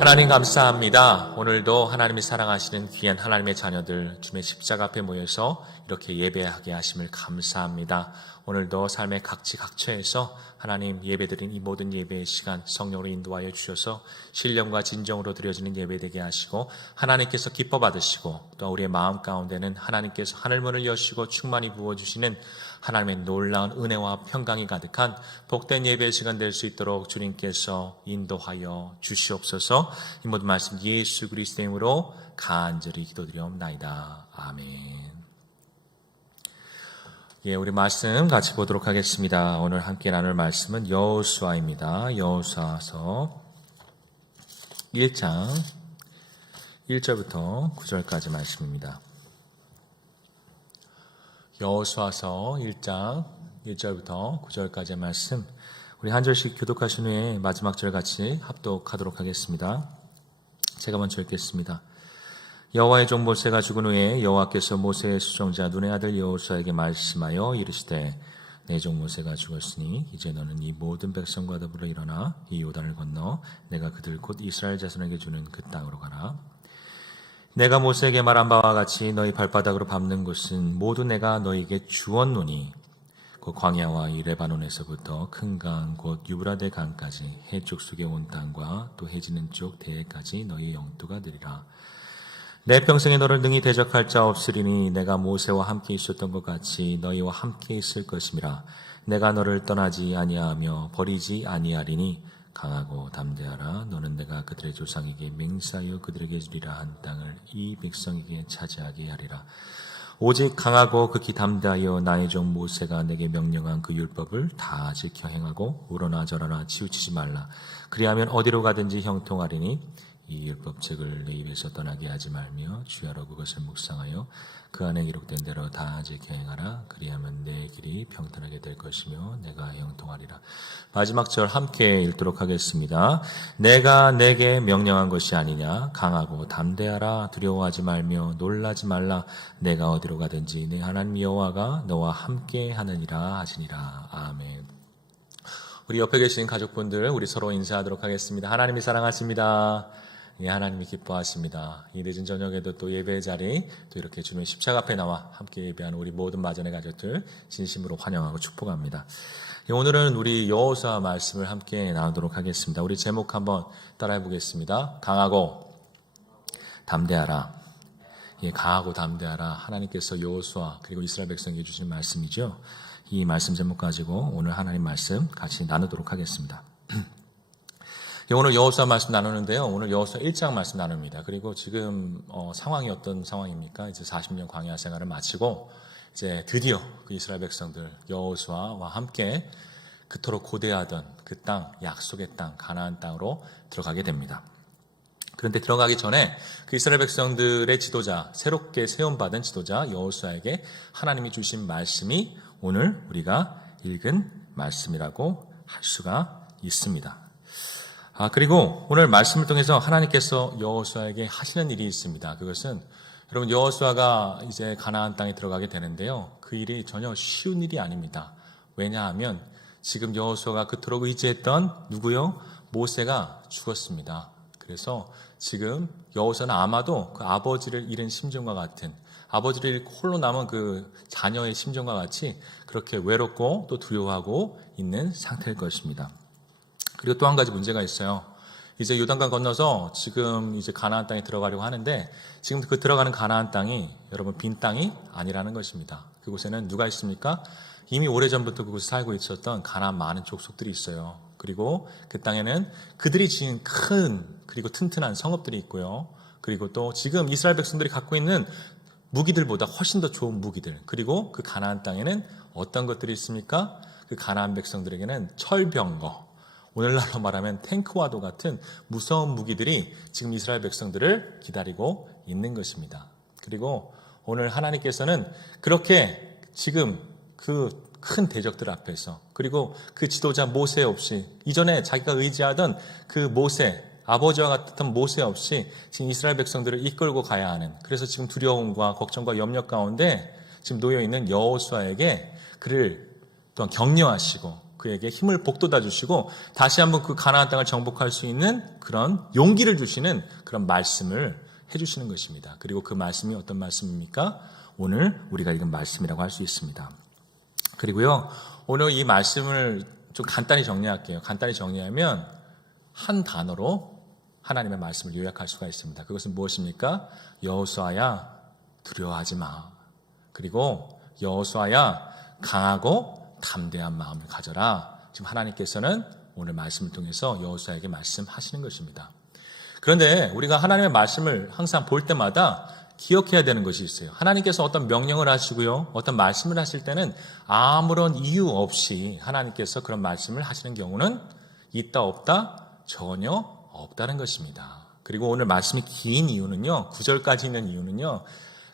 하나님 감사합니다. 오늘도 하나님이 사랑하시는 귀한 하나님의 자녀들 주님의 십자가 앞에 모여서 이렇게 예배하게 하심을 감사합니다. 오늘도 삶의 각지각처에서 하나님 예배드린 이 모든 예배의 시간 성령으로 인도하여 주셔서 신령과 진정으로 드려지는 예배되게 하시고 하나님께서 기뻐 받으시고 또 우리의 마음 가운데는 하나님께서 하늘문을 여시고 충만히 부어주시는 하나님의 놀라운 은혜와 평강이 가득한 복된 예배의 시간 될 수 있도록 주님께서 인도하여 주시옵소서. 이 모든 말씀 예수 그리스도의 이름으로 간절히 기도드리옵나이다. 아멘. 우리 말씀 같이 보도록 하겠습니다. 오늘 함께 나눌 말씀은 여호수아입니다. 여호수아서 1장 1절부터 9절까지 말씀입니다. 여호수아서 1장 1절부터 9절까지의 말씀, 우리 한 절씩 교독하신 후에 마지막 절 같이 합독하도록 하겠습니다. 제가 먼저 읽겠습니다. 여호와의 종 모세가 죽은 후에 여호와께서 모세의 수종자 눈의 아들 여호수아에게 말씀하여 이르시되 내 종 모세가 죽었으니 이제 너는 이 모든 백성과 더불어 일어나 이 요단을 건너 내가 그들 곧 이스라엘 자손에게 주는 그 땅으로 가라. 내가 모세에게 말한 바와 같이 너희 발바닥으로 밟는 곳은 모두 내가 너희에게 주었노니 그 광야와 이 레바논에서부터 큰 강 곧 유브라데 강까지 해쪽 속에 온 땅과 또 해지는 쪽 대해까지 너희 영토가 되리라. 내 평생에 너를 능히 대적할 자 없으리니 내가 모세와 함께 있었던 것 같이 너희와 함께 있을 것임이라. 내가 너를 떠나지 아니하며 버리지 아니하리니 강하고 담대하라. 너는 내가 그들의 조상에게 맹세하여 그들에게 주리라 한 땅을 이 백성에게 차지하게 하리라. 오직 강하고 극히 담대하여 나의 종 모세가 내게 명령한 그 율법을 다 지켜 행하고 우러나 저러나 치우치지 말라. 그리하면 어디로 가든지 형통하리니 이 율법책을 내 입에서 떠나게 하지 말며 주야로 그것을 묵상하여 그 안에 기록된 대로 다 지켜 행하라. 그리하면 내 길이 평탄하게 될 것이며 내가 형통하리라. 마지막 절 함께 읽도록 하겠습니다. 내가 내게 명령한 것이 아니냐. 강하고 담대하라. 두려워하지 말며 놀라지 말라. 내가 어디로 가든지 내 하나님 여호와가 너와 함께 하느니라 하시니라. 아멘. 우리 옆에 계신 가족분들 우리 서로 인사하도록 하겠습니다. 하나님이 사랑하십니다. 하나님이 기뻐하십니다. 이 늦은 저녁에도 또 예배의 자리, 또 이렇게 주님의 십자가 앞에 나와 함께 예배하는 우리 모든 마전의 가족들 진심으로 환영하고 축복합니다. 오늘은 우리 여호수아 말씀을 함께 나누도록 하겠습니다. 우리 제목 한번 따라해 보겠습니다. 강하고 담대하라. 강하고 담대하라. 하나님께서 여호수아 그리고 이스라엘 백성에게 주신 말씀이죠. 이 말씀 제목 가지고 오늘 하나님 말씀 같이 나누도록 하겠습니다. 오늘 여호수아 말씀 나누는데요. 오늘 여호수아 1장 말씀 나눕니다. 그리고 지금 상황이 어떤 상황입니까? 이제 40년 광야 생활을 마치고 이제 드디어 그 이스라엘 백성들 여호수아와 함께 그토록 고대하던 그 땅, 약속의 땅, 가나안 땅으로 들어가게 됩니다. 그런데 들어가기 전에 그 이스라엘 백성들의 지도자, 새롭게 세움받은 지도자 여호수아에게 하나님이 주신 말씀이 오늘 우리가 읽은 말씀이라고 할 수가 있습니다. 그리고 오늘 말씀을 통해서 하나님께서 여호수아에게 하시는 일이 있습니다. 그것은 여러분 여호수아가 이제 가나안 땅에 들어가게 되는데요. 그 일이 전혀 쉬운 일이 아닙니다. 왜냐하면 지금 여호수아가 그토록 의지했던 누구요? 모세가 죽었습니다. 그래서 지금 여호수아는 아마도 그 아버지를 잃은 심정과 같은, 아버지를 잃고 홀로 남은 그 자녀의 심정과 같이 그렇게 외롭고 또 두려워하고 있는 상태일 것입니다. 그리고 또 한 가지 문제가 있어요. 이제 요단강 건너서 지금 이제 가나안 땅에 들어가려고 하는데 지금 그 들어가는 가나안 땅이 여러분 빈 땅이 아니라는 것입니다. 그곳에는 누가 있습니까? 이미 오래전부터 그곳에 살고 있었던 가나안 많은 족속들이 있어요. 그리고 그 땅에는 그들이 지은 큰 그리고 튼튼한 성읍들이 있고요. 그리고 또 지금 이스라엘 백성들이 갖고 있는 무기들보다 훨씬 더 좋은 무기들, 그리고 그 가나안 땅에는 어떤 것들이 있습니까? 그 가나안 백성들에게는 철병거, 오늘날로 말하면 탱크와도 같은 무서운 무기들이 지금 이스라엘 백성들을 기다리고 있는 것입니다. 그리고 오늘 하나님께서는 그렇게 지금 그 큰 대적들 앞에서, 그리고 그 지도자 모세 없이, 이전에 자기가 의지하던 그 모세, 아버지와 같았던 모세 없이 지금 이스라엘 백성들을 이끌고 가야 하는, 그래서 지금 두려움과 걱정과 염려 가운데 지금 놓여있는 여호수아에게 그를 또한 격려하시고 그에게 힘을 북돋아 주시고 다시 한번 그 가나안 땅을 정복할 수 있는 그런 용기를 주시는 그런 말씀을 해주시는 것입니다. 그리고 그 말씀이 어떤 말씀입니까? 오늘 우리가 읽은 말씀이라고 할 수 있습니다. 그리고요, 오늘 이 말씀을 좀 간단히 정리할게요. 간단히 정리하면 한 단어로 하나님의 말씀을 요약할 수가 있습니다. 그것은 무엇입니까? 여호수아야, 두려워하지 마. 그리고 여호수아야, 강하고 담대한 마음을 가져라. 지금 하나님께서는 오늘 말씀을 통해서 여호수아에게 말씀하시는 것입니다. 그런데 우리가 하나님의 말씀을 항상 볼 때마다 기억해야 되는 것이 있어요. 하나님께서 어떤 명령을 하시고요, 어떤 말씀을 하실 때는 아무런 이유 없이 하나님께서 그런 말씀을 하시는 경우는 있다 없다? 전혀 없다는 것입니다. 그리고 오늘 말씀이 긴 이유는요, 9절까지 있는 이유는요,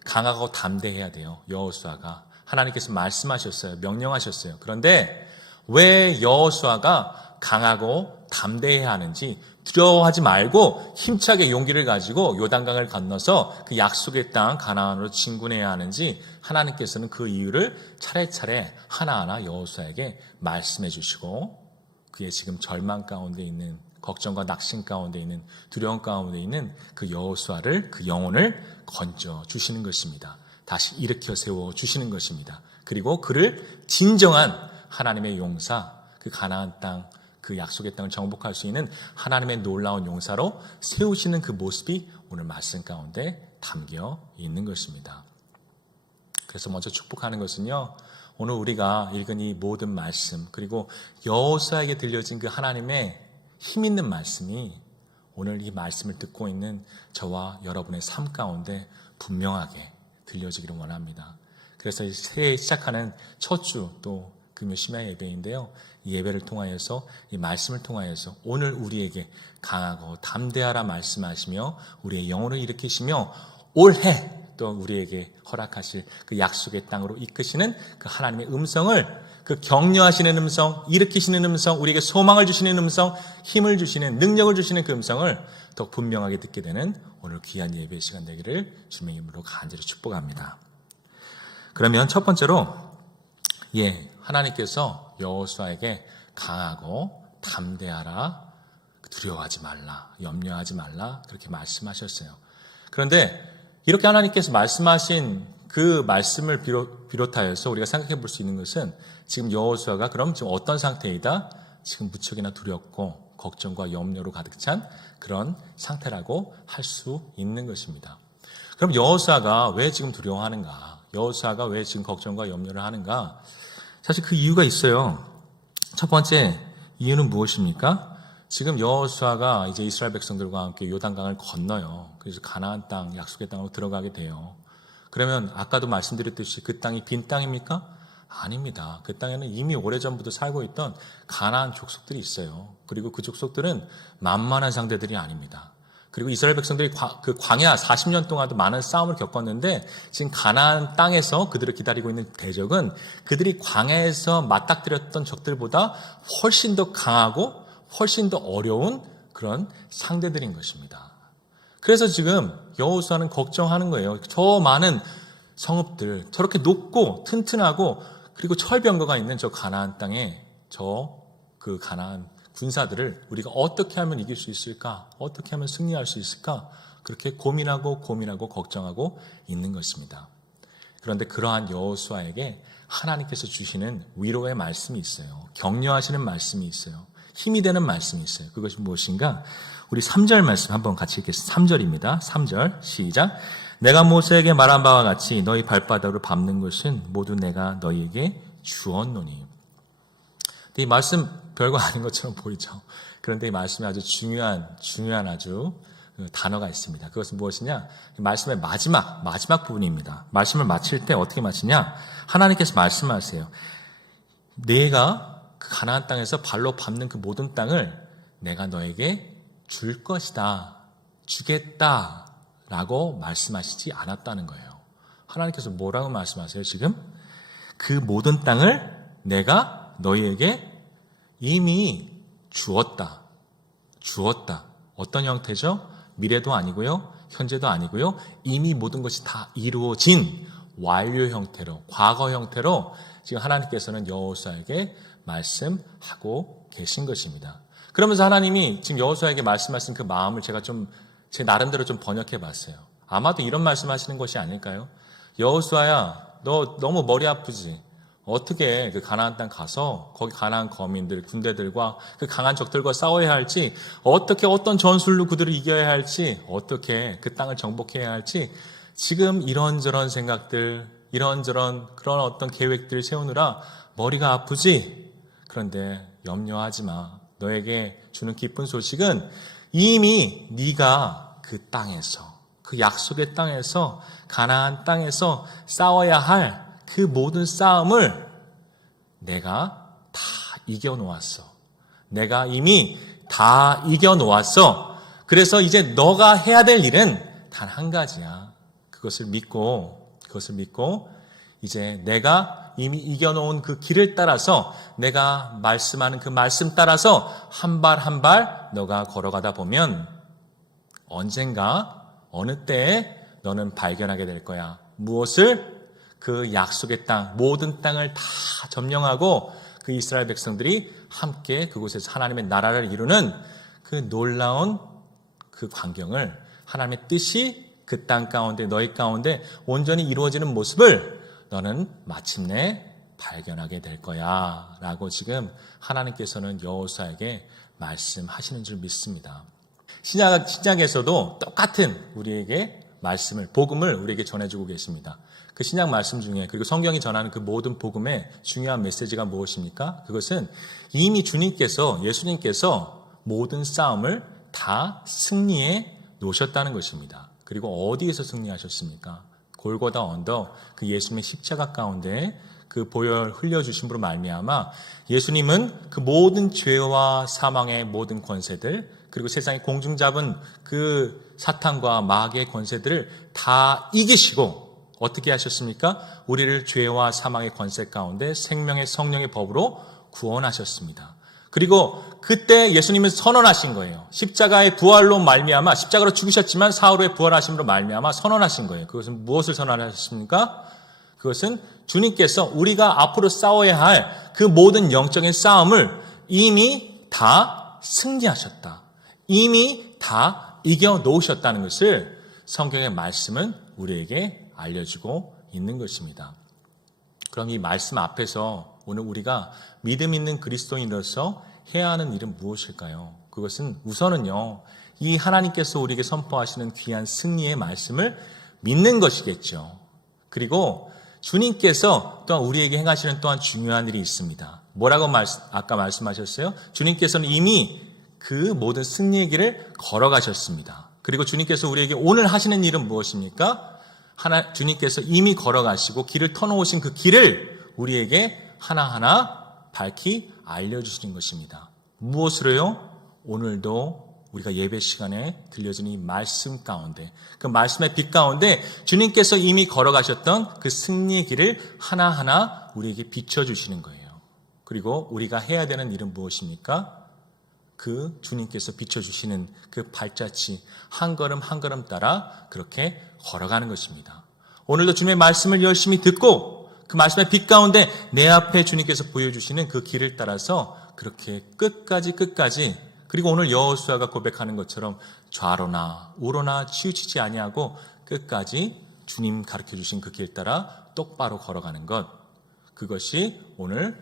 강하고 담대해야 돼요. 여호수아가 하나님께서 말씀하셨어요. 명령하셨어요. 그런데 왜 여호수아가 강하고 담대해야 하는지, 두려워하지 말고 힘차게 용기를 가지고 요단강을 건너서 그 약속의 땅 가나안으로 진군해야 하는지 하나님께서는 그 이유를 차례차례 하나하나 여호수아에게 말씀해 주시고, 그의 지금 절망 가운데 있는, 걱정과 낙심 가운데 있는, 두려움 가운데 있는 그 여호수아를, 그 영혼을 건져 주시는 것입니다. 다시 일으켜 세워 주시는 것입니다. 그리고 그를 진정한 하나님의 용사, 그 가나안 땅, 그 약속의 땅을 정복할 수 있는 하나님의 놀라운 용사로 세우시는 그 모습이 오늘 말씀 가운데 담겨 있는 것입니다. 그래서 먼저 축복하는 것은요, 오늘 우리가 읽은 이 모든 말씀, 그리고 여호수아에게 들려진 그 하나님의 힘 있는 말씀이 오늘 이 말씀을 듣고 있는 저와 여러분의 삶 가운데 분명하게 들려지기를 원합니다. 그래서 새해 시작하는 첫 주, 또 금요 심야 예배인데요, 이 예배를 통하여서, 이 말씀을 통하여서 오늘 우리에게 강하고 담대하라 말씀하시며 우리의 영혼을 일으키시며 올해 또 우리에게 허락하실 그 약속의 땅으로 이끄시는 그 하나님의 음성을, 그 격려하시는 음성, 일으키시는 음성, 우리에게 소망을 주시는 음성, 힘을 주시는, 능력을 주시는 그 음성을 더 분명하게 듣게 되는 오늘 귀한 예배 시간 되기를 주님의 이름으로 간절히 축복합니다. 그러면 첫 번째로, 하나님께서 여호수아에게 강하고 담대하라, 두려워하지 말라, 염려하지 말라, 그렇게 말씀하셨어요. 그런데 이렇게 하나님께서 말씀하신 그 말씀을 비롯하여서 우리가 생각해 볼 수 있는 것은, 지금 여호수아가 그럼 지금 어떤 상태이다? 지금 무척이나 두렵고 걱정과 염려로 가득 찬 그런 상태라고 할 수 있는 것입니다. 그럼 여호수아가 왜 지금 두려워하는가? 여호수아가 왜 지금 걱정과 염려를 하는가? 사실 그 이유가 있어요. 첫 번째 이유는 무엇입니까? 지금 여호수아가 이제 이스라엘 백성들과 함께 요단강을 건너요. 그래서 가나안 땅, 약속의 땅으로 들어가게 돼요. 그러면 아까도 말씀드렸듯이 그 땅이 빈 땅입니까? 아닙니다. 그 땅에는 이미 오래전부터 살고 있던 가나안 족속들이 있어요. 그리고 그 족속들은 만만한 상대들이 아닙니다. 그리고 이스라엘 백성들이 그 광야 40년 동안도 많은 싸움을 겪었는데, 지금 가나안 땅에서 그들을 기다리고 있는 대적은 그들이 광야에서 맞닥뜨렸던 적들보다 훨씬 더 강하고 훨씬 더 어려운 그런 상대들인 것입니다. 그래서 지금 여호수아는 걱정하는 거예요. 저 많은 성읍들, 저렇게 높고 튼튼하고 그리고 철병거가 있는 저 가나안 땅에 그 가나안 군사들을 우리가 어떻게 하면 이길 수 있을까? 어떻게 하면 승리할 수 있을까? 그렇게 고민하고 걱정하고 있는 것입니다. 그런데 그러한 여호수아에게 하나님께서 주시는 위로의 말씀이 있어요. 격려하시는 말씀이 있어요. 힘이 되는 말씀이 있어요. 그것이 무엇인가? 우리 3절 말씀 한번 같이 읽겠습니다. 3절입니다. 3절 시작. 내가 모세에게 말한 바와 같이 너희 발바닥으로 밟는 것은 모두 내가 너희에게 주었노니. 이 말씀 별거 아닌 것처럼 보이죠. 그런데 이 말씀에 아주 중요한 아주 단어가 있습니다. 그것은 무엇이냐? 말씀의 마지막 부분입니다. 말씀을 마칠 때 어떻게 마치냐? 하나님께서 말씀하세요. 내가 그 가나안 땅에서 발로 밟는 그 모든 땅을 내가 너에게 줄 것이다, 주겠다라고 말씀하시지 않았다는 거예요. 하나님께서 뭐라고 말씀하세요? 지금 그 모든 땅을 내가 너희에게 이미 주었다. 어떤 형태죠? 미래도 아니고요, 현재도 아니고요, 이미 모든 것이 다 이루어진 완료 형태로, 과거 형태로 지금 하나님께서는 여호수아에게 말씀하고 계신 것입니다. 그러면서 하나님이 지금 여호수아에게 말씀하신 그 마음을 제가 좀 제 나름대로 좀 번역해 봤어요. 아마도 이런 말씀하시는 것이 아닐까요? 여호수아야, 너 너무 머리 아프지? 어떻게 그 가나안 땅 가서 거기 가나안 거민들, 군대들과 그 강한 적들과 싸워야 할지, 어떻게 어떤 전술로 그들을 이겨야 할지, 어떻게 그 땅을 정복해야 할지, 지금 이런저런 생각들, 이런저런 그런 어떤 계획들 세우느라 머리가 아프지? 그런데 염려하지 마. 너에게 주는 기쁜 소식은 이미 네가 그 땅에서, 그 약속의 땅에서, 가나안 땅에서 싸워야 할 그 모든 싸움을 내가 다 이겨놓았어. 내가 이미 다 이겨놓았어. 그래서 이제 너가 해야 될 일은 단 한 가지야. 그것을 믿고 이제 내가 이미 이겨놓은 그 길을 따라서, 내가 말씀하는 그 말씀 따라서 한 발 한 발 너가 걸어가다 보면 언젠가 어느 때에 너는 발견하게 될 거야. 무엇을? 그 약속의 땅, 모든 땅을 다 점령하고 그 이스라엘 백성들이 함께 그곳에서 하나님의 나라를 이루는 그 놀라운 그 광경을, 하나님의 뜻이 그 땅 가운데, 너희 가운데 온전히 이루어지는 모습을 너는 마침내 발견하게 될 거야 라고 지금 하나님께서는 여호수아에게 말씀하시는 줄 믿습니다. 신약에서도 똑같은 우리에게 말씀을, 복음을 우리에게 전해주고 계십니다. 그 신약 말씀 중에, 그리고 성경이 전하는 그 모든 복음의 중요한 메시지가 무엇입니까? 그것은 이미 주님께서, 예수님께서 모든 싸움을 다 승리해 놓으셨다는 것입니다. 그리고 어디에서 승리하셨습니까? 골고다 언덕, 그 예수님의 십자가 가운데 그 보혈 흘려주심으로 말미암아 예수님은 그 모든 죄와 사망의 모든 권세들, 그리고 세상의 공중 잡은 그 사탄과 마귀의 권세들을 다 이기시고 어떻게 하셨습니까? 우리를 죄와 사망의 권세 가운데 생명의 성령의 법으로 구원하셨습니다. 그리고 그때 예수님은 선언하신 거예요. 십자가의 부활로 말미암아, 십자가로 죽으셨지만 사흘 후에 부활하심으로 말미암아 선언하신 거예요. 그것은 무엇을 선언하셨습니까? 그것은 주님께서 우리가 앞으로 싸워야 할 그 모든 영적인 싸움을 이미 다 승리하셨다. 이미 다 이겨놓으셨다는 것을 성경의 말씀은 우리에게 알려주고 있는 것입니다. 그럼 이 말씀 앞에서 오늘 우리가 믿음 있는 그리스도인으로서 해야 하는 일은 무엇일까요? 그것은 우선은요, 이 하나님께서 우리에게 선포하시는 귀한 승리의 말씀을 믿는 것이겠죠. 그리고 주님께서 또한 우리에게 행하시는 또한 중요한 일이 있습니다. 뭐라고 아까 말씀하셨어요? 주님께서는 이미 그 모든 승리의 길을 걸어가셨습니다. 그리고 주님께서 우리에게 오늘 하시는 일은 무엇입니까? 주님께서 이미 걸어가시고 길을 터놓으신 그 길을 우리에게 하나하나 밝히 알려주시는 것입니다. 무엇으로요? 오늘도 우리가 예배 시간에 들려진 이 말씀 가운데, 그 말씀의 빛 가운데 주님께서 이미 걸어가셨던 그 승리의 길을 하나하나 우리에게 비춰주시는 거예요. 그리고 우리가 해야 되는 일은 무엇입니까? 그 주님께서 비춰주시는 그 발자취 한 걸음 한 걸음 따라 그렇게 걸어가는 것입니다. 오늘도 주님의 말씀을 열심히 듣고 그 말씀의 빛 가운데 내 앞에 주님께서 보여주시는 그 길을 따라서 그렇게 끝까지 그리고 오늘 여호수아가 고백하는 것처럼 좌로나 우로나 치우치지 아니하고 끝까지 주님 가르쳐주신 그 길 따라 똑바로 걸어가는 것, 그것이 오늘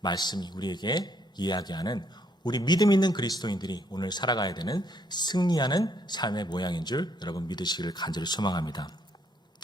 말씀이 우리에게 이야기하는 우리 믿음 있는 그리스도인들이 오늘 살아가야 되는 승리하는 삶의 모양인 줄 여러분 믿으시기를 간절히 소망합니다.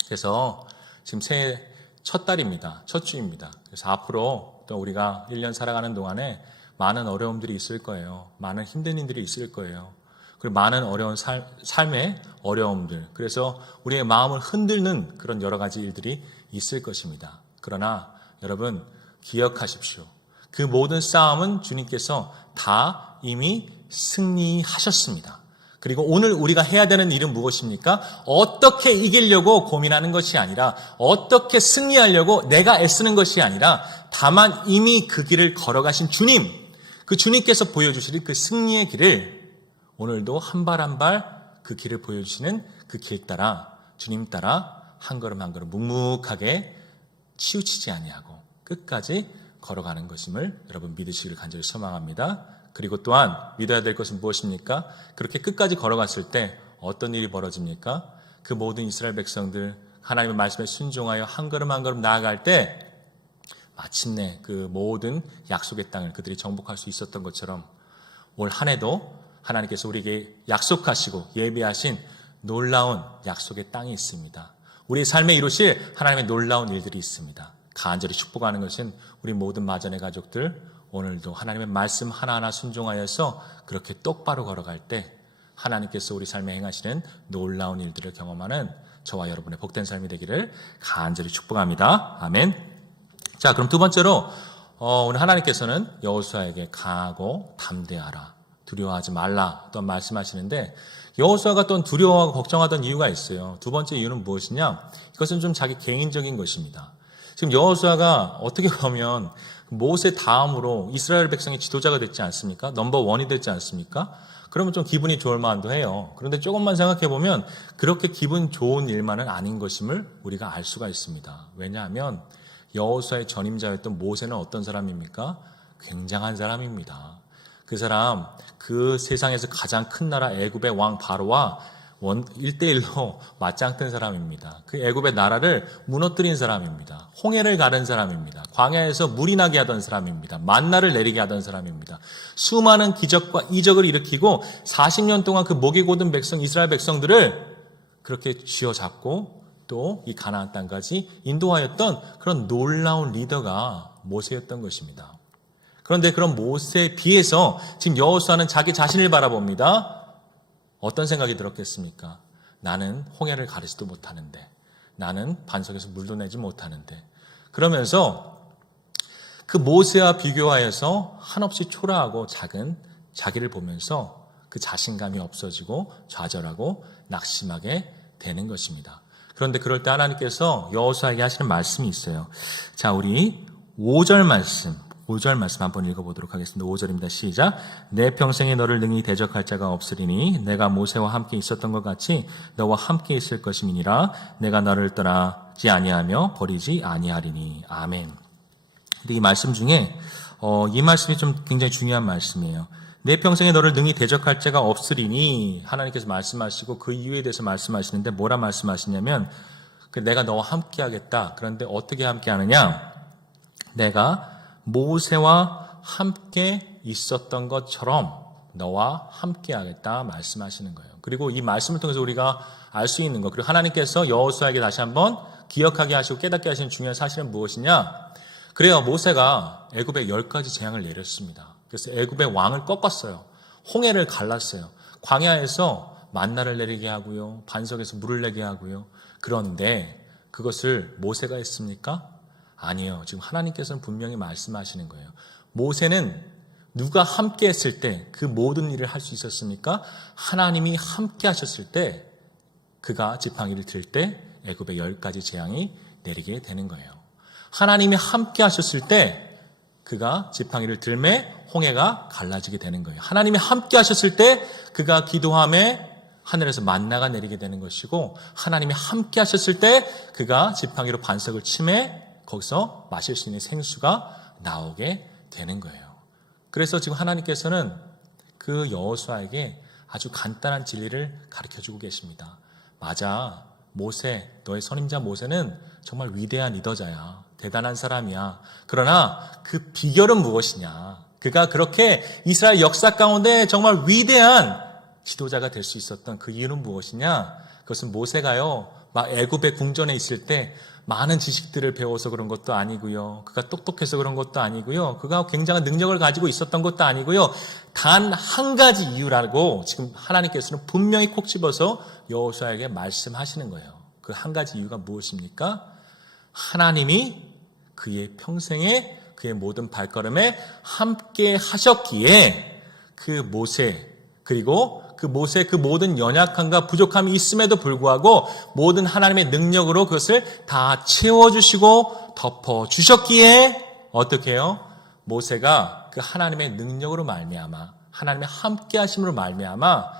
그래서 지금 새해 첫 달입니다. 첫 주입니다. 그래서 앞으로 또 우리가 1년 살아가는 동안에 많은 어려움들이 있을 거예요. 많은 힘든 일들이 있을 거예요. 그리고 많은 어려운 삶의 어려움들, 그래서 우리의 마음을 흔들는 그런 여러 가지 일들이 있을 것입니다. 그러나 여러분 기억하십시오. 그 모든 싸움은 주님께서 다 이미 승리하셨습니다. 그리고 오늘 우리가 해야 되는 일은 무엇입니까? 어떻게 이기려고 고민하는 것이 아니라, 어떻게 승리하려고 내가 애쓰는 것이 아니라, 다만 이미 그 길을 걸어가신 주님, 그 주님께서 보여주시는 그 승리의 길을 오늘도 한 발 한 발 그 길을 보여주시는 그 길 따라, 주님 따라 한 걸음 한 걸음 묵묵하게 치우치지 아니하고 끝까지 걸어가는 것임을 여러분 믿으시기를 간절히 소망합니다. 그리고 또한 믿어야 될 것은 무엇입니까? 그렇게 끝까지 걸어갔을 때 어떤 일이 벌어집니까? 그 모든 이스라엘 백성들 하나님의 말씀에 순종하여 한 걸음 한 걸음 나아갈 때 마침내 그 모든 약속의 땅을 그들이 정복할 수 있었던 것처럼 올 한 해도 하나님께서 우리에게 약속하시고 예비하신 놀라운 약속의 땅이 있습니다. 우리 삶에 이루실 하나님의 놀라운 일들이 있습니다. 간절히 축복하는 것은 우리 모든 마전의 가족들 오늘도 하나님의 말씀 하나하나 순종하여서 그렇게 똑바로 걸어갈 때 하나님께서 우리 삶에 행하시는 놀라운 일들을 경험하는 저와 여러분의 복된 삶이 되기를 간절히 축복합니다. 아멘. 자, 그럼 두 번째로 오늘 하나님께서는 여호수아에게 강하고 담대하라, 두려워하지 말라 또한 말씀하시는데 여호수아가 또 두려워하고 걱정하던 이유가 있어요. 두 번째 이유는 무엇이냐? 이것은 좀 자기 개인적인 것입니다. 지금 여호수아가 어떻게 보면 모세 다음으로 이스라엘 백성의 지도자가 됐지 않습니까? 넘버 원이 됐지 않습니까? 그러면 좀 기분이 좋을 만도 해요. 그런데 조금만 생각해 보면 그렇게 기분 좋은 일만은 아닌 것임을 우리가 알 수가 있습니다. 왜냐하면 여호수아의 전임자였던 모세는 어떤 사람입니까? 굉장한 사람입니다. 그 사람, 그 세상에서 가장 큰 나라 애굽의 왕 바로와 1대1로 맞짱뜬 사람입니다. 그 애굽의 나라를 무너뜨린 사람입니다. 홍해를 가른 사람입니다. 광야에서 물이 나게 하던 사람입니다. 만나를 내리게 하던 사람입니다. 수많은 기적과 이적을 일으키고 40년 동안 그 목이 곧은 백성, 이스라엘 백성들을 그렇게 쥐어잡고 또 이 가나안 땅까지 인도하였던 그런 놀라운 리더가 모세였던 것입니다. 그런데 그런 모세에 비해서 지금 여호수아는 자기 자신을 바라봅니다. 어떤 생각이 들었겠습니까? 나는 홍해를 가르지도 못하는데, 나는 반석에서 물도 내지 못하는데, 그러면서 그 모세와 비교하여서 한없이 초라하고 작은 자기를 보면서 그 자신감이 없어지고 좌절하고 낙심하게 되는 것입니다. 그런데 그럴 때 하나님께서 여호수아에게 하시는 말씀이 있어요. 자, 우리 5절 말씀 한번 읽어보도록 하겠습니다. 5절입니다. 시작. 내 평생에 너를 능히 대적할 자가 없으리니 내가 모세와 함께 있었던 것 같이 너와 함께 있을 것임이니라. 내가 너를 떠나지 아니하며 버리지 아니하리니. 아멘. 근데 이 말씀 중에 이 말씀이 좀 굉장히 중요한 말씀이에요. 내 평생에 너를 능히 대적할 자가 없으리니 하나님께서 말씀하시고 그 이유에 대해서 말씀하시는데 뭐라 말씀하시냐면 내가 너와 함께 하겠다. 그런데 어떻게 함께 하느냐? 내가 모세와 함께 있었던 것처럼 너와 함께 하겠다 말씀하시는 거예요. 그리고 이 말씀을 통해서 우리가 알 수 있는 것, 그리고 하나님께서 여호수아에게 다시 한번 기억하게 하시고 깨닫게 하시는 중요한 사실은 무엇이냐? 그래요, 모세가 애굽에 10가지 재앙을 내렸습니다. 그래서 애굽의 왕을 꺾었어요. 홍해를 갈랐어요. 광야에서 만나를 내리게 하고요, 반석에서 물을 내게 하고요. 그런데 그것을 모세가 했습니까? 아니요. 지금 하나님께서는 분명히 말씀하시는 거예요. 모세는 누가 함께 했을 때 그 모든 일을 할 수 있었습니까? 하나님이 함께 하셨을 때 그가 지팡이를 들 때 애굽의 10가지 재앙이 내리게 되는 거예요. 하나님이 함께 하셨을 때 그가 지팡이를 들매 홍해가 갈라지게 되는 거예요. 하나님이 함께 하셨을 때 그가 기도함에 하늘에서 만나가 내리게 되는 것이고, 하나님이 함께 하셨을 때 그가 지팡이로 반석을 치매 거기서 마실 수 있는 생수가 나오게 되는 거예요. 그래서 지금 하나님께서는 그 여호수아에게 아주 간단한 진리를 가르쳐주고 계십니다. 맞아, 모세, 너의 선임자 모세는 정말 위대한 리더자야. 대단한 사람이야. 그러나 그 비결은 무엇이냐? 그가 그렇게 이스라엘 역사 가운데 정말 위대한 지도자가 될 수 있었던 그 이유는 무엇이냐? 그것은 모세가요, 막 애굽의 궁전에 있을 때 많은 지식들을 배워서 그런 것도 아니고요, 그가 똑똑해서 그런 것도 아니고요, 그가 굉장한 능력을 가지고 있었던 것도 아니고요, 단 한 가지 이유라고 지금 하나님께서는 분명히 콕 집어서 여호수아에게 말씀하시는 거예요. 그 한 가지 이유가 무엇입니까? 하나님이 그의 평생에 그의 모든 발걸음에 함께 하셨기에 그 모세, 그리고 그 모세의 그 모든 연약함과 부족함이 있음에도 불구하고 모든 하나님의 능력으로 그것을 다 채워주시고 덮어주셨기에 어떻게 해요? 모세가 그 하나님의 능력으로 말미암아, 하나님의 함께 하심으로 말미암아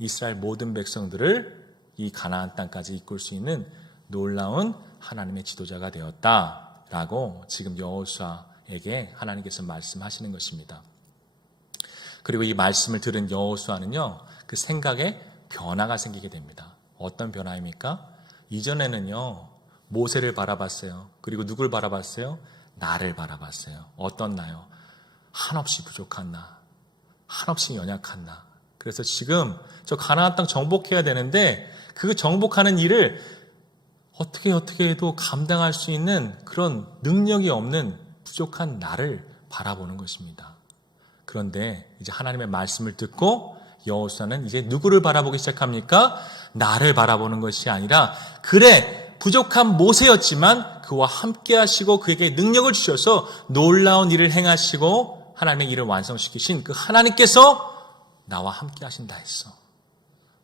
이스라엘 모든 백성들을 이 가나안 땅까지 이끌 수 있는 놀라운 하나님의 지도자가 되었다라고 지금 여호수아의 여호수아에게 하나님께서 말씀하시는 것입니다. 그리고 이 말씀을 들은 여호수아는요, 그 생각에 변화가 생기게 됩니다. 어떤 변화입니까? 이전에는요, 모세를 바라봤어요. 그리고 누굴 바라봤어요? 나를 바라봤어요. 어떤 나요? 한없이 부족한 나, 한없이 연약한 나. 그래서 지금 저 가나안 땅 정복해야 되는데 그 정복하는 일을 어떻게 해도 감당할 수 있는 그런 능력이 없는 부족한 나를 바라보는 것입니다. 그런데 이제 하나님의 말씀을 듣고 여호수아는 이제 누구를 바라보기 시작합니까? 나를 바라보는 것이 아니라, 그래 부족한 모세였지만 그와 함께 하시고 그에게 능력을 주셔서 놀라운 일을 행하시고 하나님의 일을 완성시키신 그 하나님께서 나와 함께 하신다 했어.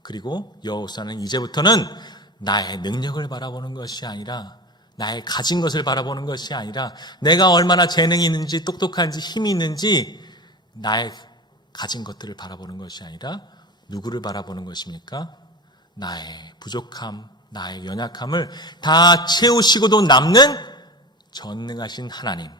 그리고 여호수아는 이제부터는 나의 능력을 바라보는 것이 아니라, 나의 가진 것을 바라보는 것이 아니라, 내가 얼마나 재능이 있는지 똑똑한지 힘이 있는지 나의 가진 것들을 바라보는 것이 아니라 누구를 바라보는 것입니까? 나의 부족함, 나의 연약함을 다 채우시고도 남는 전능하신 하나님,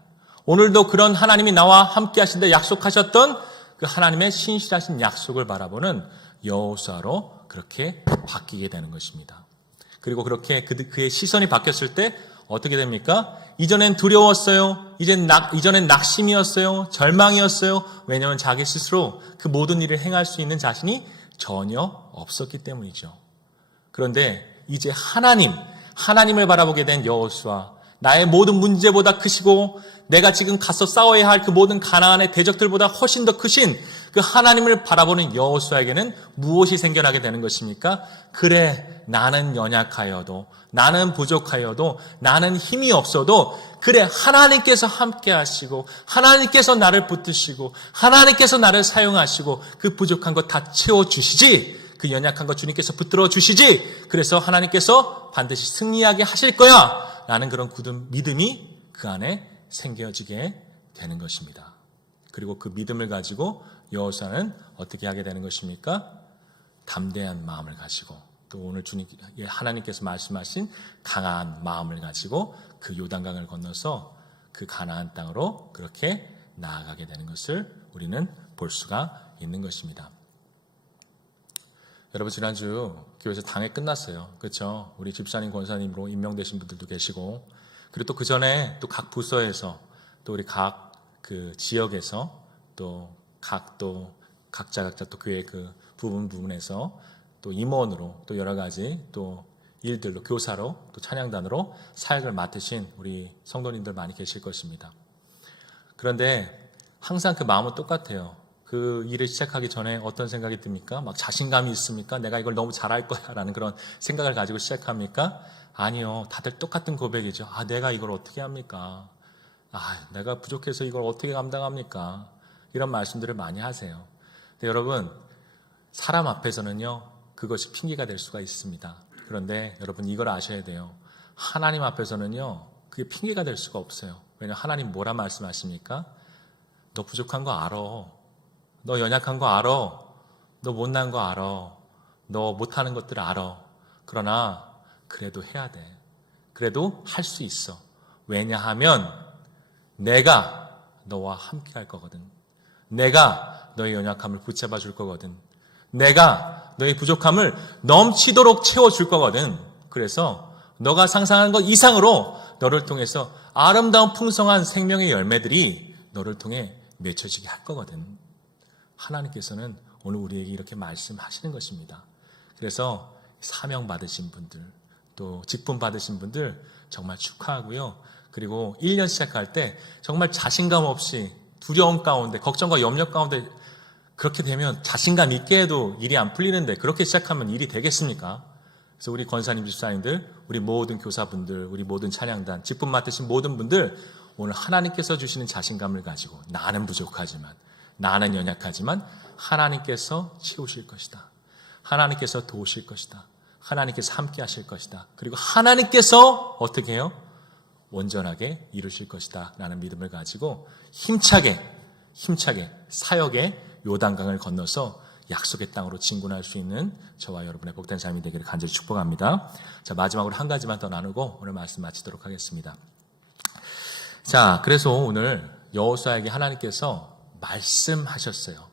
오늘도 그런 하나님이 나와 함께 하신다 약속하셨던 그 하나님의 신실하신 약속을 바라보는 여호수아로 그렇게 바뀌게 되는 것입니다. 그리고 그렇게 그의 시선이 바뀌었을 때 어떻게 됩니까? 이전엔 두려웠어요. 이전엔 낙심이었어요. 절망이었어요. 왜냐하면 자기 스스로 그 모든 일을 행할 수 있는 자신이 전혀 없었기 때문이죠. 그런데 이제 하나님을 바라보게 된 여호수아, 나의 모든 문제보다 크시고 내가 지금 가서 싸워야 할 그 모든 가나안의 대적들보다 훨씬 더 크신 그 하나님을 바라보는 여호수아에게는 무엇이 생겨나게 되는 것입니까? 그래, 나는 연약하여도, 나는 부족하여도, 나는 힘이 없어도 그래, 하나님께서 함께 하시고 하나님께서 나를 붙드시고 하나님께서 나를 사용하시고 그 부족한 것 다 채워주시지, 그 연약한 것 주님께서 붙들어 주시지, 그래서 하나님께서 반드시 승리하게 하실 거야 라는 그런 굳은 믿음이 그 안에 생겨지게 되는 것입니다. 그리고 그 믿음을 가지고 여호수아는 어떻게 하게 되는 것입니까? 담대한 마음을 가지고, 또 오늘 하나님께서 말씀하신 강한 마음을 가지고 그 요단강을 건너서 그 가나안 땅으로 그렇게 나아가게 되는 것을 우리는 볼 수가 있는 것입니다. 여러분, 지난주 교회에서 당회 끝났어요. 그렇죠? 우리 집사님, 권사님으로 임명되신 분들도 계시고, 그리고 또 그 전에 또 각 부서에서 또 우리 각 그 지역에서 또 각자 또 교회 그 부분에서 또 임원으로 또 여러 가지 또 일들로, 교사로 또 찬양단으로 사역을 맡으신 우리 성도님들 많이 계실 것입니다. 그런데 항상 그 마음은 똑같아요. 그 일을 시작하기 전에 어떤 생각이 듭니까? 막 자신감이 있습니까? 내가 이걸 너무 잘할 거야 라는 그런 생각을 가지고 시작합니까? 아니요. 다들 똑같은 고백이죠. 내가 이걸 어떻게 합니까? 내가 부족해서 이걸 어떻게 감당합니까? 이런 말씀들을 많이 하세요. 근데 여러분, 사람 앞에서는요, 그것이 핑계가 될 수가 있습니다. 그런데 여러분, 이걸 아셔야 돼요. 하나님 앞에서는요, 그게 핑계가 될 수가 없어요. 왜냐하면 하나님 뭐라 말씀하십니까? 너 부족한 거 알아. 너 연약한 거 알아. 너 못난 거 알아. 너 못하는 것들 알아. 그러나 그래도 해야 돼. 그래도 할 수 있어. 왜냐하면 내가 너와 함께 할 거거든. 내가 너의 연약함을 붙잡아 줄 거거든. 내가 너의 부족함을 넘치도록 채워줄 거거든. 그래서 너가 상상한 것 이상으로 너를 통해서 아름다운 풍성한 생명의 열매들이 너를 통해 맺혀지게 할 거거든. 하나님께서는 오늘 우리에게 이렇게 말씀하시는 것입니다. 그래서 사명 받으신 분들, 또 직분 받으신 분들 정말 축하하고요. 그리고 1년 시작할 때 정말 자신감 없이 두려움 가운데, 걱정과 염려 가운데 그렇게 되면 자신감 있게 해도 일이 안 풀리는데 그렇게 시작하면 일이 되겠습니까? 그래서 우리 권사님, 집사님들, 우리 모든 교사분들, 우리 모든 찬양단, 직분 맡으신 모든 분들, 오늘 하나님께서 주시는 자신감을 가지고 나는 부족하지만, 나는 연약하지만 하나님께서 채우실 것이다. 하나님께서 도우실 것이다. 하나님께서 함께 하실 것이다. 그리고 하나님께서 어떻게 해요? 온전하게 이루실 것이다 라는 믿음을 가지고 힘차게 사역의 요단강을 건너서 약속의 땅으로 진군할 수 있는 저와 여러분의 복된 삶이 되기를 간절히 축복합니다. 자, 마지막으로 한 가지만 더 나누고 오늘 말씀 마치도록 하겠습니다. 자, 그래서 오늘 여호수아에게 하나님께서 말씀하셨어요.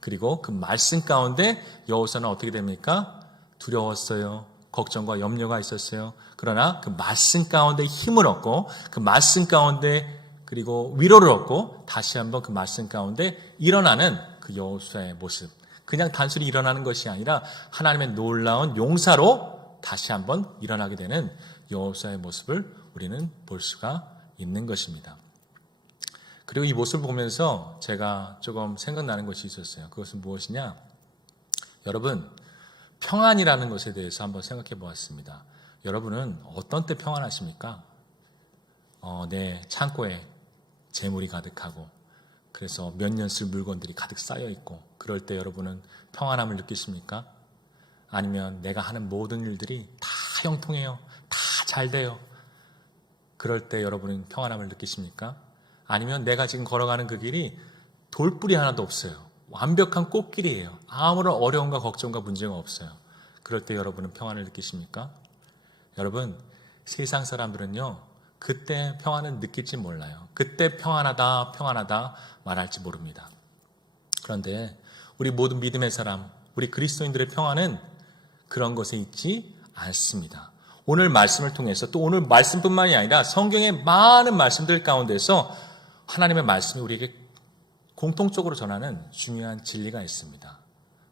그리고 그 말씀 가운데 여호수아는 어떻게 됩니까? 두려웠어요. 걱정과 염려가 있었어요. 그러나 그 말씀 가운데 힘을 얻고 그 말씀 가운데 그리고 위로를 얻고 다시 한번 그 말씀 가운데 일어나는 그 여호수아의 모습. 그냥 단순히 일어나는 것이 아니라 하나님의 놀라운 용사로 다시 한번 일어나게 되는 여호수아의 모습을 우리는 볼 수가 있는 것입니다. 그리고 이 모습을 보면서 제가 조금 생각나는 것이 있었어요. 그것은 무엇이냐? 여러분, 평안이라는 것에 대해서 한번 생각해 보았습니다. 여러분은 어떤 때 평안하십니까? 내 창고에 재물이 가득하고 그래서 몇 년 쓸 물건들이 가득 쌓여 있고 그럴 때 여러분은 평안함을 느끼십니까? 아니면 내가 하는 모든 일들이 다 형통해요. 다 잘 돼요. 그럴 때 여러분은 평안함을 느끼십니까? 아니면 내가 지금 걸어가는 그 길이 돌뿌리 하나도 없어요. 완벽한 꽃길이에요. 아무런 어려움과 걱정과 문제가 없어요. 그럴 때 여러분은 평안을 느끼십니까? 여러분, 세상 사람들은요, 그때 평안은 느낄지 몰라요. 그때 평안하다 말할지 모릅니다. 그런데 우리 모든 믿음의 사람, 우리 그리스도인들의 평안은 그런 것에 있지 않습니다. 오늘 말씀을 통해서 또 오늘 말씀뿐만이 아니라 성경의 많은 말씀들 가운데서 하나님의 말씀이 우리에게 공통적으로 전하는 중요한 진리가 있습니다.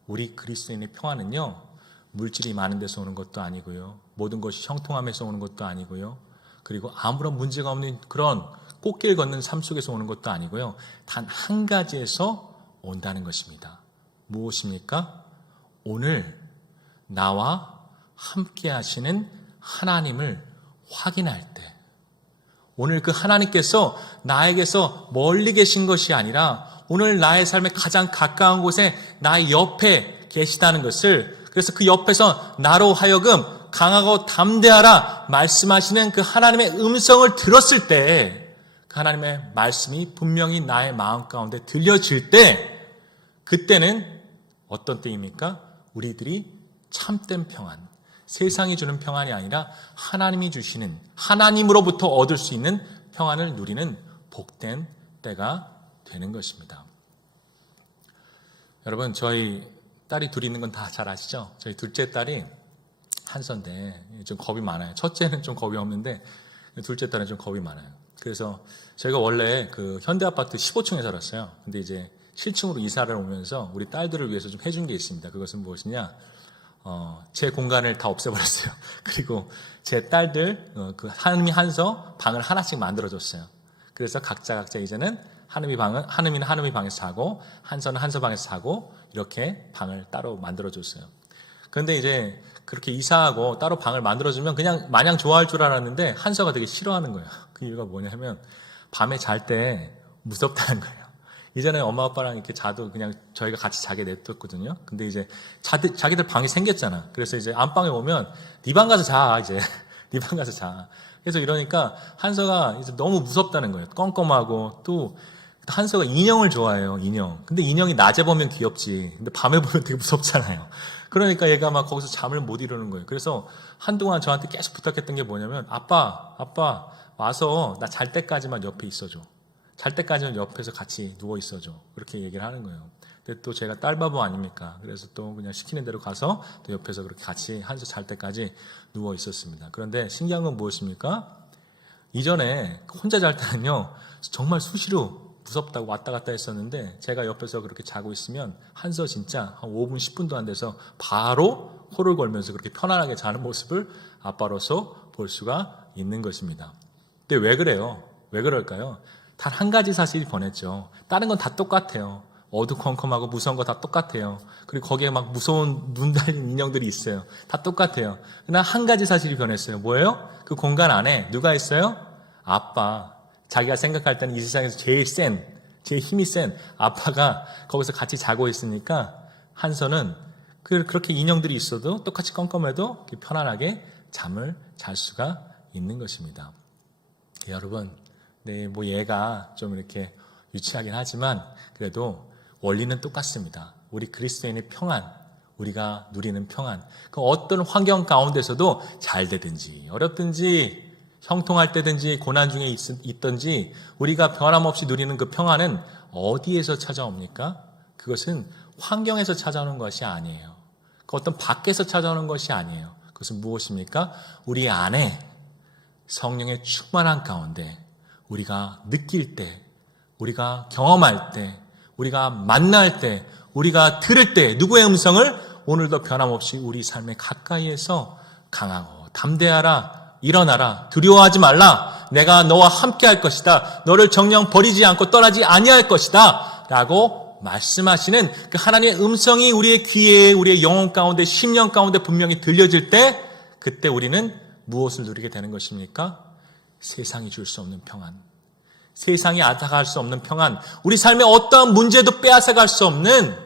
우리 그리스도인의 평안은요, 물질이 많은 데서 오는 것도 아니고요, 모든 것이 형통함에서 오는 것도 아니고요, 그리고 아무런 문제가 없는 그런 꽃길 걷는 삶 속에서 오는 것도 아니고요, 단 한 가지에서 온다는 것입니다. 무엇입니까? 오늘 나와 함께 하시는 하나님을 확인할 때, 오늘 그 하나님께서 나에게서 멀리 계신 것이 아니라 오늘 나의 삶의 가장 가까운 곳에 나의 옆에 계시다는 것을, 그래서 그 옆에서 나로 하여금 강하고 담대하라 말씀하시는 그 하나님의 음성을 들었을 때, 그 하나님의 말씀이 분명히 나의 마음 가운데 들려질 때, 그때는 어떤 때입니까? 우리들이 참된 평안, 세상이 주는 평안이 아니라 하나님이 주시는, 하나님으로부터 얻을 수 있는 평안을 누리는 복된 때가 되는 것입니다. 여러분, 저희 딸이 둘이 있는 건 다 잘 아시죠? 저희 둘째 딸이 한서인데 좀 겁이 많아요. 첫째는 좀 겁이 없는데 둘째 딸은 좀 겁이 많아요. 그래서 저희가 원래 그 현대아파트 15층에 살았어요. 근데 이제 실층으로 이사를 오면서 우리 딸들을 위해서 좀 해준 게 있습니다. 그것은 무엇이냐? 제 공간을 다 없애버렸어요. 그리고 제 딸들, 그 하느미 한서 방을 하나씩 만들어줬어요. 그래서 각자 이제는 하느미는 하느미 방에서 자고, 한서는 한서 방에서 자고, 이렇게 방을 따로 만들어줬어요. 그런데 이제 그렇게 이사하고 따로 방을 만들어주면 그냥 마냥 좋아할 줄 알았는데, 한서가 되게 싫어하는 거예요. 그 이유가 뭐냐면, 밤에 잘 때 무섭다는 거예요. 이전에 엄마 아빠랑 이렇게 자도 그냥 저희가 같이 자게 냅뒀거든요. 근데 이제 자기들 방이 생겼잖아. 그래서 이제 안방에 오면 네 방 가서 자, 이제. 네 방 가서 자. 그래서 이러니까 한서가 이제 너무 무섭다는 거예요. 껌껌하고, 또 한서가 인형을 좋아해요. 인형. 근데 인형이 낮에 보면 귀엽지. 근데 밤에 보면 되게 무섭잖아요. 그러니까 얘가 막 거기서 잠을 못 이루는 거예요. 그래서 한동안 저한테 계속 부탁했던 게 뭐냐면, 아빠 와서 나 잘 때까지만 옆에 있어줘. 잘 때까지는 옆에서 같이 누워 있어줘. 그렇게 얘기를 하는 거예요. 근데 또 제가 딸바보 아닙니까? 그래서 또 그냥 시키는 대로 가서 또 옆에서 그렇게 같이 한서 잘 때까지 누워 있었습니다. 그런데 신기한 건 무엇입니까? 이전에 혼자 잘 때는요, 정말 수시로 무섭다고 왔다 갔다 했었는데, 제가 옆에서 그렇게 자고 있으면 한서 진짜 한 5분, 10분도 안 돼서 바로 호를 걸면서 그렇게 편안하게 자는 모습을 아빠로서 볼 수가 있는 것입니다. 근데 왜 그래요? 왜 그럴까요? 단 한 가지 사실이 변했죠. 다른 건 다 똑같아요. 어두컴컴하고 무서운 거 다 똑같아요. 그리고 거기에 막 무서운 눈 달린 인형들이 있어요. 다 똑같아요. 그러나 한 가지 사실이 변했어요. 뭐예요? 그 공간 안에 누가 있어요? 아빠. 자기가 생각할 때는 이 세상에서 제일 힘이 센 아빠가 거기서 같이 자고 있으니까 한서는 그렇게 인형들이 있어도 똑같이 껌껌해도 편안하게 잠을 잘 수가 있는 것입니다. 여러분, 네, 뭐 얘가 좀 이렇게 유치하긴 하지만 그래도 원리는 똑같습니다. 우리 그리스도인의 평안, 우리가 누리는 평안, 그 어떤 환경 가운데서도 잘 되든지 어렵든지 형통할 때든지 고난 중에 있든지 우리가 변함없이 누리는 그 평안은 어디에서 찾아옵니까? 그것은 환경에서 찾아오는 것이 아니에요. 그 어떤 밖에서 찾아오는 것이 아니에요. 그것은 무엇입니까? 우리 안에 성령의 충만한 가운데 우리가 느낄 때, 우리가 경험할 때, 우리가 만날 때, 우리가 들을 때 누구의 음성을 오늘도 변함없이 우리 삶의 가까이에서 강하고 담대하라, 일어나라, 두려워하지 말라, 내가 너와 함께 할 것이다, 너를 정녕 버리지 않고 떠나지 아니할 것이다 라고 말씀하시는 그 하나님의 음성이 우리의 귀에, 우리의 영혼 가운데, 심령 가운데 분명히 들려질 때 그때 우리는 무엇을 누리게 되는 것입니까? 세상이 줄 수 없는 평안, 세상이 앗아갈 수 없는 평안, 우리 삶의 어떠한 문제도 빼앗아갈 수 없는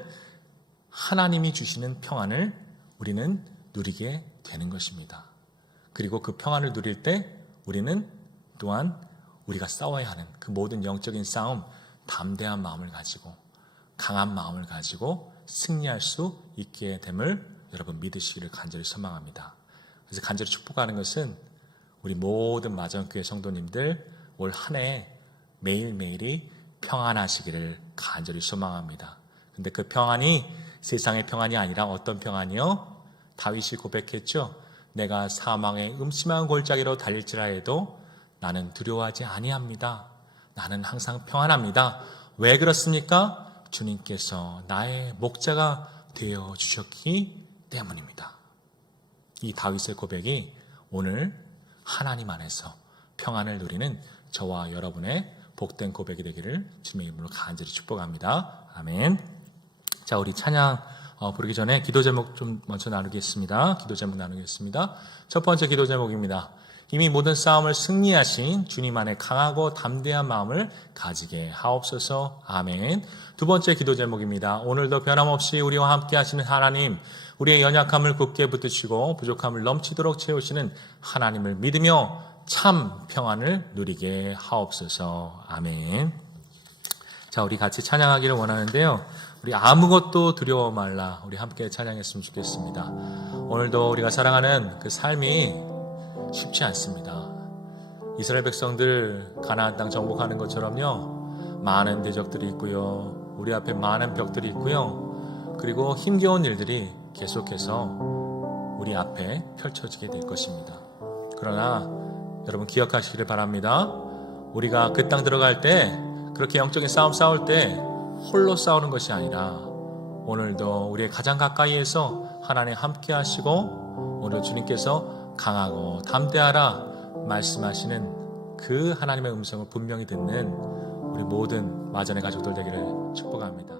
하나님이 주시는 평안을 우리는 누리게 되는 것입니다. 그리고 그 평안을 누릴 때 우리는 또한 우리가 싸워야 하는 그 모든 영적인 싸움, 담대한 마음을 가지고 강한 마음을 가지고 승리할 수 있게 됨을 여러분 믿으시기를 간절히 소망합니다. 그래서 간절히 축복하는 것은 우리 모든 마전교회 성도님들 올 한 해 매일매일이 평안하시기를 간절히 소망합니다. 근데 그 평안이 세상의 평안이 아니라 어떤 평안이요? 다윗이 고백했죠. 내가 사망의 음침한 골짜기로 달릴지라도 나는 두려워하지 아니합니다. 나는 항상 평안합니다. 왜 그렇습니까? 주님께서 나의 목자가 되어 주셨기 때문입니다. 이 다윗의 고백이 오늘 하나님 안에서 평안을 누리는 저와 여러분의 복된 고백이 되기를 주님의 이름으로 간절히 축복합니다. 아멘. 자, 우리 찬양 부르기 전에 기도 제목 좀 먼저 나누겠습니다. 기도 제목 나누겠습니다. 첫 번째 기도 제목입니다. 이미 모든 싸움을 승리하신 주님 안에 강하고 담대한 마음을 가지게 하옵소서. 아멘. 두 번째 기도 제목입니다. 오늘도 변함없이 우리와 함께 하시는 하나님, 우리의 연약함을 굳게 붙드시고 부족함을 넘치도록 채우시는 하나님을 믿으며 참 평안을 누리게 하옵소서. 아멘. 자, 우리 같이 찬양하기를 원하는데요. 우리 아무것도 두려워 말라, 우리 함께 찬양했으면 좋겠습니다. 오늘도 우리가 살아가는 그 삶이 쉽지 않습니다. 이스라엘 백성들 가나안 땅 정복하는 것처럼요, 많은 대적들이 있고요, 우리 앞에 많은 벽들이 있고요, 그리고 힘겨운 일들이 계속해서 우리 앞에 펼쳐지게 될 것입니다. 그러나 여러분 기억하시기를 바랍니다. 우리가 그 땅 들어갈 때, 그렇게 영적인 싸움 싸울 때 홀로 싸우는 것이 아니라 오늘도 우리의 가장 가까이에서 하나님 함께 하시고 오늘 주님께서 강하고 담대하라 말씀하시는 그 하나님의 음성을 분명히 듣는 우리 모든 마전의 가족들 되기를 축복합니다.